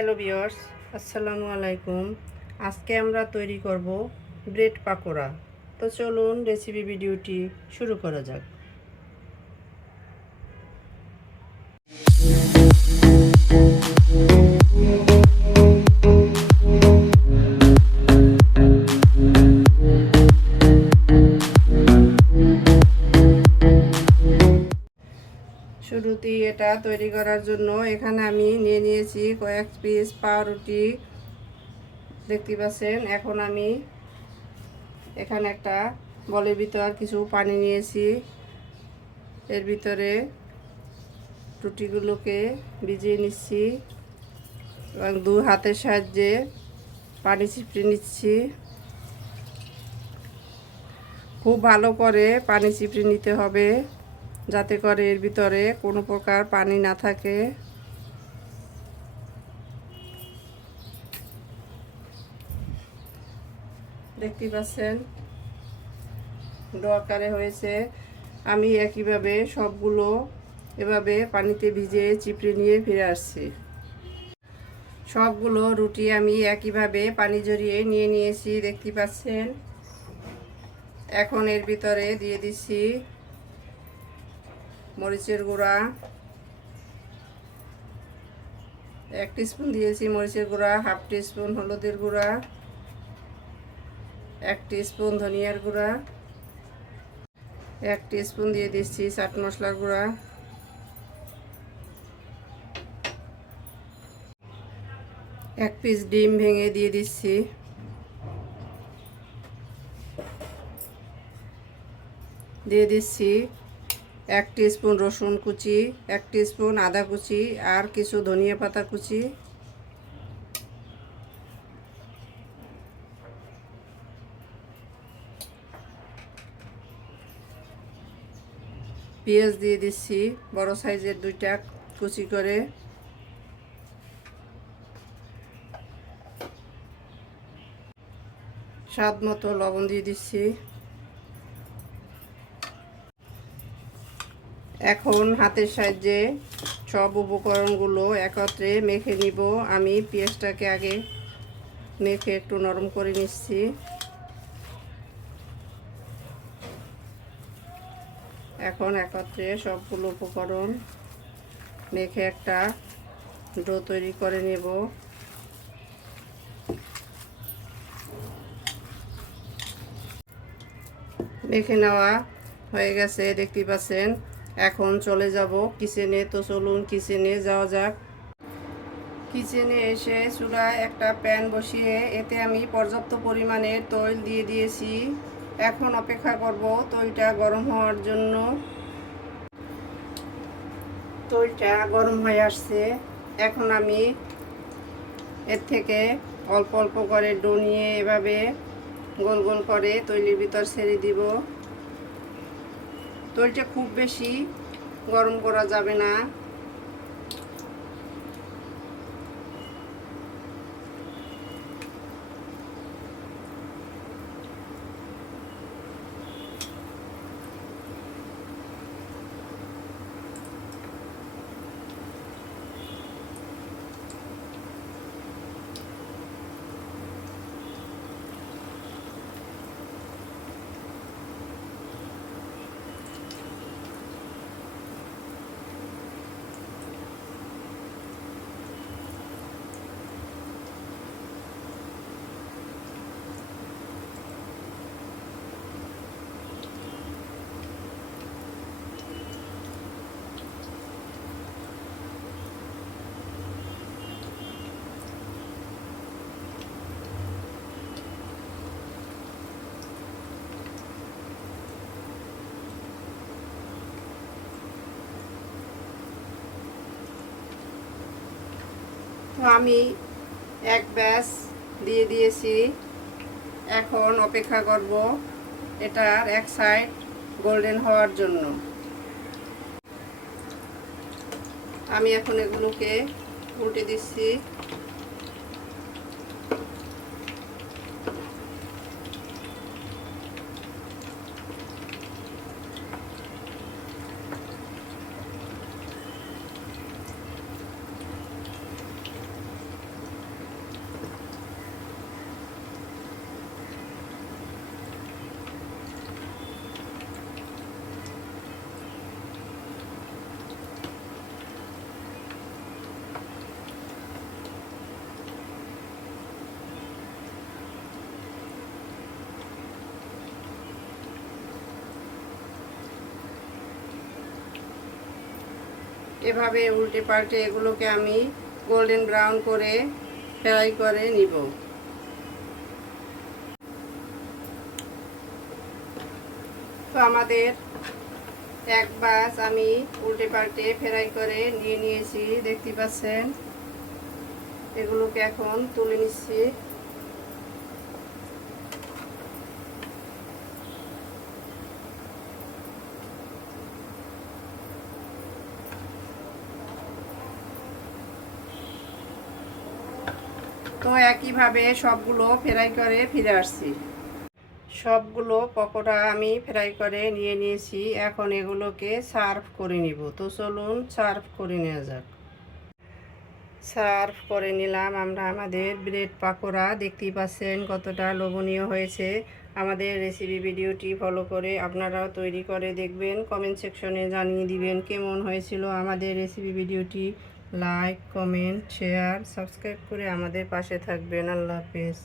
Hello viewers, আসসালামু আলাইকুম। আজকে আমরা তৈরি করব ব্রেড পাকোড়া। তো চলুন রেসিপি ভিডিওটি শুরু করা যাক। শুরুতেই এটা তৈরি করার জন্য এখানে আমি নিয়ে নিয়েছি কয়েক পিস পাউরুটি, দেখতে পাচ্ছেন। এখন আমি এখানে একটা বলের ভিতর কিছু পানি নিয়েছি, এর ভিতরে রুটিগুলোকে ভিজিয়ে নিচ্ছি এবং দু হাতের সাহায্যে পানি চিপড়ে নিচ্ছি। খুব ভালো করে পানি চিপড়ে নিতে হবে, যাতে করে এর ভিতরে কোনো প্রকার পানি না থাকে। দেখতে পাচ্ছেন ডো আকারে হয়েছে। আমি একইভাবে সবগুলো এভাবে পানিতে ভিজে চিপড়ে নিয়ে ফিরে আসছি। সবগুলো রুটি আমি একইভাবে পানি জড়িয়ে নিয়ে নিয়েছি, দেখতে পাচ্ছেন। এখন এর ভিতরে দিয়ে দিচ্ছি মরিচের গুঁড়া, 1 টিস্পুন দিয়েছি মরিচের গুঁড়া, হাফ টিস্পুন হলুদের গুঁড়া, 1 টিস্পুন ধনিয়ার গুঁড়া, 1 টিস্পুন দিয়ে দিচ্ছি চাট মশলার গুঁড়া, 1 পিস ডিম ভেঙে দিয়ে দিচ্ছি, দিয়ে দিচ্ছি 1 টিস্পুন রসুন কুচি, 1 টিস্পুন আদা কুচি আর কিছু ধনিয়া পাতা কুচি। পেঁয়াজ দিয়ে দিচ্ছি বড় সাইজের 2টা কুচি করে। স্বাদ মতো লবণ দিয়ে দিচ্ছি। এখন হাতের সাহায্যে সব উপকরণগুলো একত্রে মেখে নিব। আমি পেঁয়াজটাকে আগে মেখে একটু নরম করে নিচ্ছি। এখন একত্রে সবগুলো উপকরণ মেখে একটা ডো তৈরি করে নেব। মেখে নেওয়া হয়ে গেছে, দেখতে পাচ্ছেন। এখন চলে যাব কিচেনে। তো চলুন কিচেনে যাওয়া যাক। কিচেনে এসে চুলায় একটা প্যান বসিয়ে এতে আমি পর্যাপ্ত পরিমাণের তৈল দিয়ে দিয়েছি। এখন অপেক্ষা করব তৈলটা গরম হওয়ার জন্য। তৈলটা গরম হয়ে আসছে। এখন আমি এর থেকে অল্প অল্প করে ডো নিয়ে এভাবে গোল গোল করে তৈলের ভিতর ছেড়ে দিব। তৈলটা খুব বেশি গরম করা যাবে না। তো আমি এক ব্যাচ দিয়ে দিয়েছি। এখন অপেক্ষা করব এটার এক সাইড গোল্ডেন হওয়ার জন্য। আমি এখন এগুলোকে উল্টে দিচ্ছি। এভাবে উল্টে পাল্টে এগুলোকে আমি গোল্ডেন ব্রাউন করে ফ্রাই করে নিব। তো আমাদের এক ব্যাচ আমি উল্টে পাল্টে ফ্রাই করে নিয়ে নিয়েছি, দেখতে পাচ্ছেন। এগুলোকে এখন তুলে নিচ্ছি। তো একইভাবে সবগুলো ফ্রাই করে ফিরে আসছি। সবগুলো পকোড়া আমি ফ্রাই করে নিয়ে নিয়েছি, এখন এগুলোকে সার্ভ করে নিব। তো চলুন সার্ভ করে নেওয়া যাক। সার্ভ করে নিলাম আমরা আমাদের ব্রেড পাকোড়া। দেখতেই পাচ্ছেন কতটা লোভনীয় হয়েছে। আমাদের রেসিপি ভিডিওটি ফলো করে আপনারাও তৈরি করে দেখবেন, কমেন্ট সেকশনে জানিয়ে দিবেন কেমন হয়েছিল আমাদের রেসিপি ভিডিওটি। লাইক, কমেন্ট, শেয়ার, সাবস্ক্রাইব করে আমাদের পাশে থাকবেন। আল্লাহ হাফেজ।